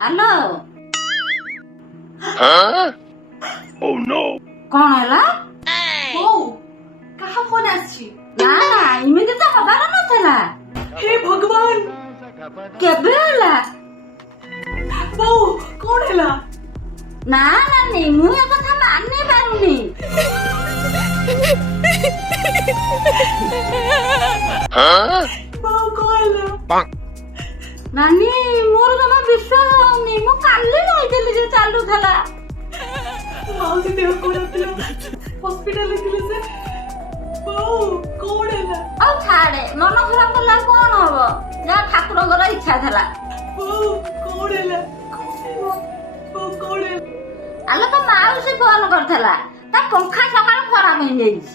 Hello କଣ ହେଲା? ବୋଉ କାହା ଫୋନ ଆସିଛି? ନା ନା ଏମିତି ତ ହବାର ନଥିଲା। ହେ ଭଗବାନ କେବେ ହେଲା? ବୋଉ କଣ ହେଲା? ନା ନାନୀ ମୁଁ ଏ କଥା ମାନି ପାରୁନି। ବୋଉ କଣ ହେଲା? ନାନୀ ମୋର ଜମା ବିଶ୍ୱାସ ହଉନି। ମୁଁ କାଲି ଯାଇଥିଲି ଯେ ଚାଲୁଥିଲା। ମାଉସୀ ଦେହ କଣ ଥିଲା? ହସ୍ପିଟାଲରେ ଥିଲେ ସେ। ବୋଉ କଣ ହେଲା? ଆଉ ଛାଡେ ମନ ଖରାପ କଲେ ଆଉ କଣ ହବ? ଯାହା ଠାକୁରଙ୍କର ଇଚ୍ଛା ଥିଲା। ବୋଉ କଣ ହେଲା? ବୋଉ କଣ ହେଲା? ଆଲୋ ତ ମାଉସୀ ଫୋନ କରିଥିଲା। ତା ପଙ୍ଖା ସକାଳୁ ଖରାପ ହେଇଯାଇଛି।